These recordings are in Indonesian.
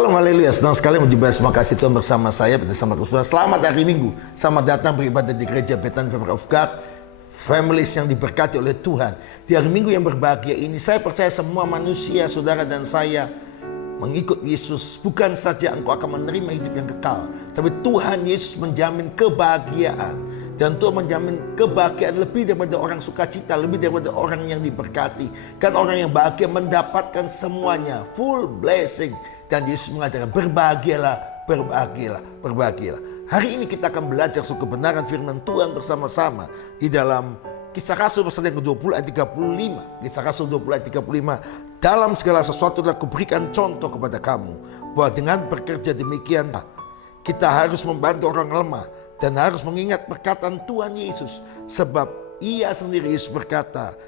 Shalom, haleluya. Senang sekali menjumpai semua kasih Tuhan bersama saya. Selamat hari Minggu. Selamat datang beribadah di gereja Bethany Family of God. Families yang diberkati oleh Tuhan. Di hari Minggu yang berbahagia ini, saya percaya semua manusia, saudara dan saya, mengikut Yesus. Bukan saja engkau akan menerima hidup yang kekal, tapi Tuhan Yesus menjamin kebahagiaan. Dan Tuhan menjamin kebahagiaan lebih daripada orang sukacita, lebih daripada orang yang diberkati. Kan orang yang bahagia mendapatkan semuanya, full blessing. Dan Yesus mengatakan berbahagialah, berbahagialah, berbahagialah. Hari ini kita akan belajar suku kebenaran firman Tuhan bersama-sama di dalam Kisah Rasul pasal yang ke-20 ayat 35. Kisah Rasul 20 ayat 35. Dalam segala sesuatu telah kuberikan contoh kepada kamu, bahwa dengan bekerja demikian kita harus membantu orang lemah dan harus mengingat perkataan Tuhan Yesus, sebab Ia sendiri, Yesus berkata,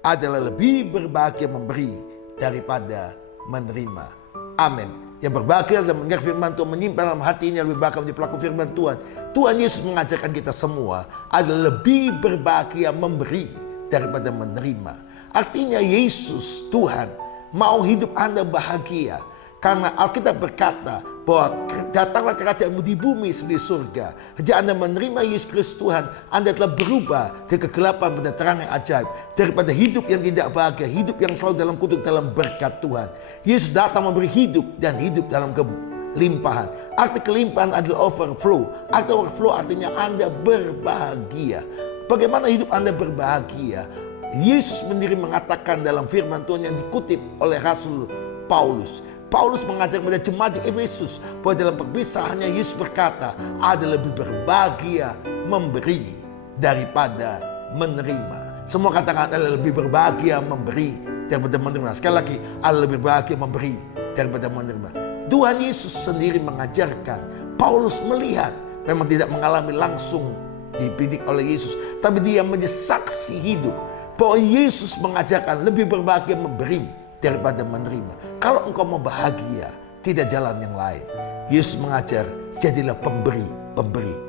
adalah lebih berbahagia memberi daripada menerima. Amin. Yang berbahagia dan mendengar firman Tuhan, menyimpan dalam hati ini, lebih bahagia menjadi pelaku firman Tuhan. Tuhan Yesus mengajarkan kita semua adalah lebih berbahagia memberi daripada menerima. Artinya Yesus, Tuhan, mau hidup Anda bahagia. Karena Alkitab berkata bahwa datanglah kerajaanmu di bumi seperti surga. Sejak Anda menerima Yesus Kristus Tuhan, Anda telah berubah dari kegelapan pada terang yang ajaib. Daripada hidup yang tidak bahagia, hidup yang selalu dalam kutuk dalam berkat Tuhan. Yesus datang memberi hidup dan hidup dalam kelimpahan. Arti kelimpahan adalah overflow. Arti overflow artinya Anda berbahagia. Bagaimana hidup Anda berbahagia? Yesus sendiri mengatakan dalam firman Tuhan yang dikutip oleh Rasul Paulus. Paulus mengajar kepada jemaat di Efesus bahwa dalam perpisahannya Yesus berkata, ada lebih berbahagia memberi daripada menerima. Semua katakan ada lebih berbahagia memberi daripada menerima. Sekali lagi, ada lebih berbahagia memberi daripada menerima. Tuhan Yesus sendiri mengajarkan. Paulus melihat, memang tidak mengalami langsung dididik oleh Yesus, tapi dia menjadi saksi hidup bahwa Yesus mengajarkan lebih berbahagia memberi daripada menerima. Kalau engkau mau bahagia, tidak jalan yang lain. Yesus mengajar, jadilah pemberi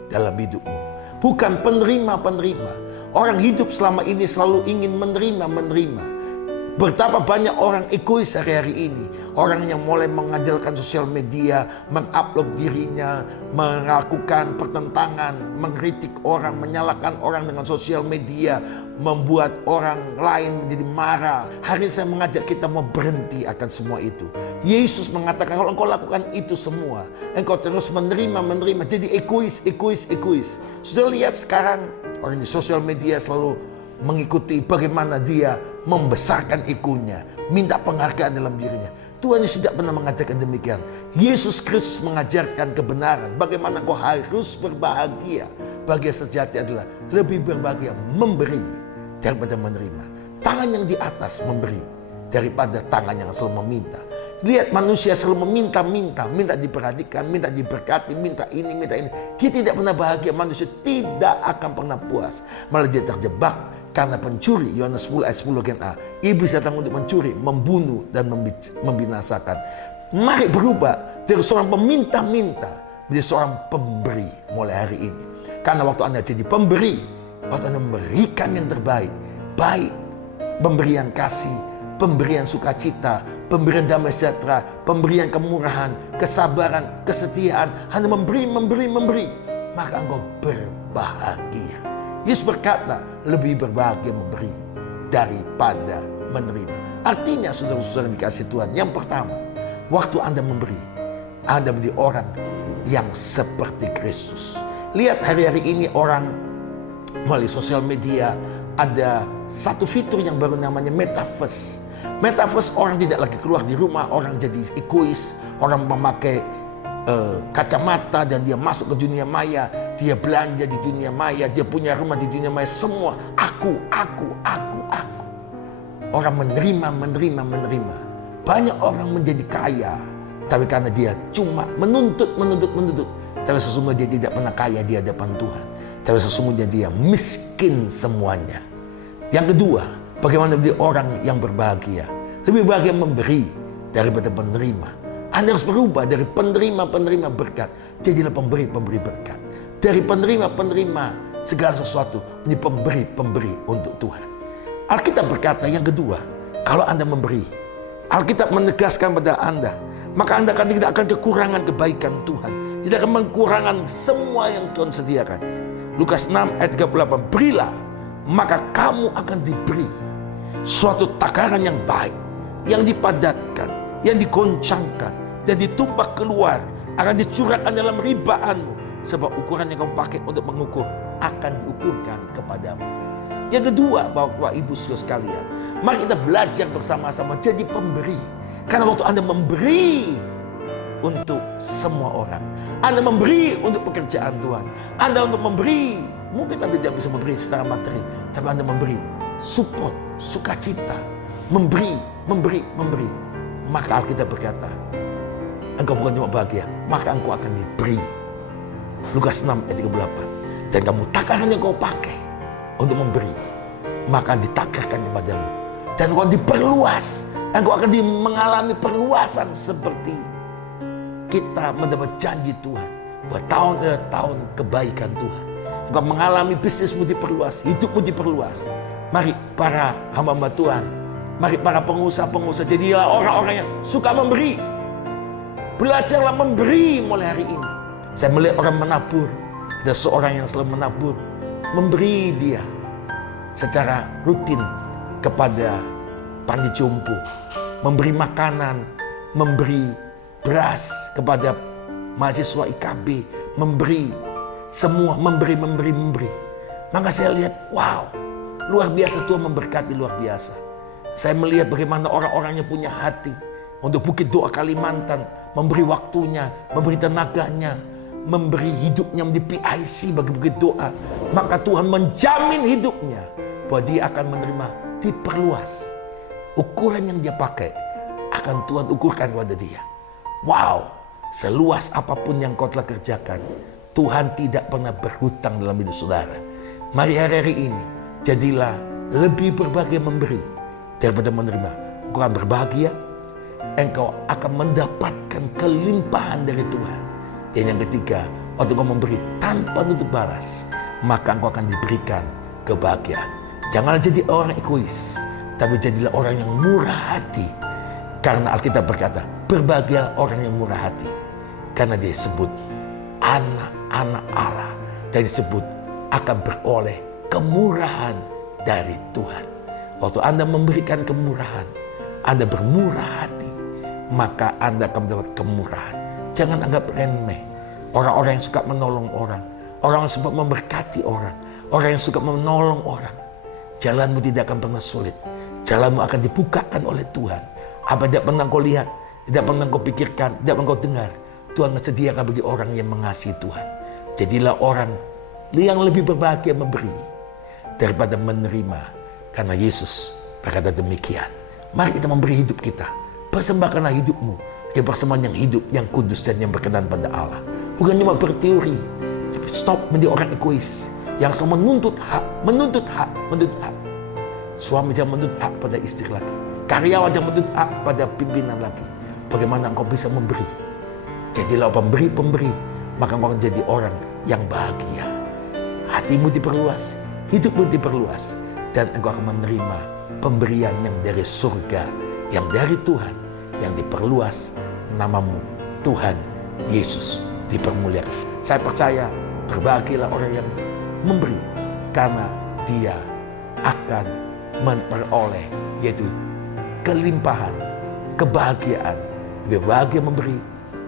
dalam hidupmu, bukan penerima. Orang hidup selama ini selalu ingin menerima. Betapa banyak orang egois hari-hari ini. Orang yang mulai mengandalkan sosial media, mengupload dirinya, melakukan pertentangan, mengkritik orang, menyalahkan orang dengan sosial media, membuat orang lain menjadi marah. Hari ini saya mengajak kita mau berhenti akan semua itu. Yesus mengatakan kalau engkau lakukan itu semua, engkau terus menerima, jadi egois. Sudah lihat sekarang orang di sosial media selalu mengikuti bagaimana dia membesarkan egonya, minta penghargaan dalam dirinya. Tuhan Yesus tidak pernah mengajarkan demikian. Yesus Kristus mengajarkan kebenaran, bagaimana kau harus berbahagia. Bahagia sejati adalah lebih berbahagia memberi daripada menerima. Tangan yang di atas memberi daripada tangan yang selalu meminta. Lihat manusia selalu meminta, minta diperhatikan, minta diberkati, minta ini. Dia tidak pernah bahagia. Manusia tidak akan pernah puas. Malah dia terjebak karena pencuri. Yohanes 10 ayat 10 bagian A. Iblis datang untuk mencuri, membunuh dan membinasakan. Mari berubah dari seorang peminta-minta menjadi seorang pemberi mulai hari ini. Karena waktu Anda jadi pemberi, waktu Anda memberikan yang terbaik, baik pemberian kasih, pemberian sukacita, pemberian damai sejahtera, pemberian kemurahan, kesabaran, kesetiaan. Anda memberi, maka engkau berbahagia. Yesus berkata, lebih berbahagia memberi daripada menerima. Artinya saudara-saudara dikasih Tuhan, yang pertama, waktu Anda memberi, Anda menjadi orang yang seperti Kristus. Lihat hari-hari ini orang melalui sosial media ada satu fitur yang baru namanya metaverse. Metaverse, orang tidak lagi keluar di rumah, orang jadi egois, orang memakai kacamata dan dia masuk ke dunia maya, dia belanja di dunia maya, dia punya rumah di dunia maya, semua aku. Orang menerima. Banyak orang menjadi kaya, tapi karena dia cuma menuntut. Tapi sesungguhnya dia tidak pernah kaya di hadapan Tuhan. Tapi sesungguhnya dia miskin semuanya. Yang kedua, bagaimana menjadi orang yang berbahagia? Lebih bahagia memberi daripada penerima. Anda harus berubah dari penerima berkat, jadilah pemberi berkat. Dari penerima segala sesuatu menjadi pemberi untuk Tuhan. Alkitab berkata yang kedua, kalau Anda memberi, Alkitab menegaskan pada Anda maka Anda tidak akan kekurangan kebaikan Tuhan. Tidak akan mengkurangkan semua yang Tuhan sediakan. Lukas 6 ayat 38, berilah, maka kamu akan diberi suatu takaran yang baik, yang dipadatkan, yang dikoncangkan, dan ditumpah keluar, akan dicurahkan dalam ribaanmu. Sebab ukuran yang kamu pakai untuk mengukur akan diukurkan kepadamu. Yang kedua, Bapak Ibu Saudara sekalian, mari kita belajar bersama-sama jadi pemberi. Karena waktu Anda memberi untuk semua orang, Anda memberi untuk pekerjaan Tuhan, Anda untuk memberi, mungkin Anda tidak bisa memberi secara materi, tapi Anda memberi support, sukacita, memberi, maka Alkitab berkata, engkau bukan cuma bahagia, maka engkau akan diberi. Lukas 6 ayat 38. Dan kamu takaran yang kau pakai untuk memberi, maka ditakarkan kepadamu. Dan engkau diperluas, engkau akan mengalami perluasan seperti kita mendapat janji Tuhan bertahun demi tahun kebaikan Tuhan. Engkau mengalami bisnismu diperluas, hidupmu diperluas. Mari para hamba-hamba Tuhan, mari para pengusaha-pengusaha, jadilah orang-orang yang suka memberi. Belajarlah memberi mulai hari ini. Saya melihat orang menabur, ada seorang yang selalu menabur, memberi dia secara rutin kepada panti jompo, memberi makanan, memberi beras kepada mahasiswa IKB, memberi semua, memberi. Maka saya lihat, wow, luar biasa, Tuhan memberkati luar biasa. Saya melihat bagaimana orang-orang yang punya hati untuk Bukit Doa Kalimantan, memberi waktunya, memberi tenaganya, memberi hidupnya menjadi PIC bagi Bukit Doa. Maka Tuhan menjamin hidupnya bahwa dia akan menerima diperluas. Ukuran yang dia pakai akan Tuhan ukurkan kepada dia. Wow, seluas apapun yang kau telah kerjakan, Tuhan tidak pernah berhutang dalam hidup saudara. Mari hari-hari ini jadilah lebih berbahagia memberi daripada menerima. Engkau akan berbahagia, engkau akan mendapatkan kelimpahan dari Tuhan. Dan yang ketiga, waktu engkau memberi tanpa nuntut balas, maka engkau akan diberikan kebahagiaan. Janganlah jadi orang egois, tapi jadilah orang yang murah hati. Karena Alkitab berkata, berbahagialah orang yang murah hati, karena dia disebut anak-anak Allah, dan disebut akan beroleh kemurahan dari Tuhan. Waktu Anda memberikan kemurahan, Anda bermurah hati, maka Anda akan mendapat kemurahan. Jangan anggap remeh orang-orang yang suka menolong orang, orang yang suka memberkati orang, orang yang suka menolong orang. Jalanmu tidak akan pernah sulit, jalanmu akan dibukakan oleh Tuhan. Apa tidak pernah kau lihat, tidak pernah kau pikirkan, tidak pernah kau dengar, Tuhan sediakan bagi orang yang mengasihi Tuhan. Jadilah orang yang lebih berbahagia memberi daripada menerima, karena Yesus berkata demikian. Mari kita memberi hidup kita, persembahkanlah hidupmu, persembahan yang hidup, yang kudus, dan yang berkenan pada Allah. Bukan cuma berteori. Stop menjadi orang egois yang selalu menuntut hak. Suami jangan menuntut hak pada istri lagi, karyawan jangan menuntut hak pada pimpinan lagi. Bagaimana engkau bisa memberi? Jadilah pemberi, maka engkau akan jadi orang yang bahagia. Hatimu diperluas, hidupmu diperluas, dan engkau akan menerima pemberian yang dari surga, yang dari Tuhan, yang diperluas. Namamu Tuhan Yesus dipermuliakan. Saya percaya berbahagialah orang yang memberi, karena dia akan memperoleh yaitu kelimpahan, kebahagiaan. Lebih bahagia memberi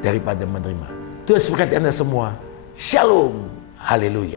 daripada menerima. Tuhan memberkati Anda semua. Shalom. Haleluya.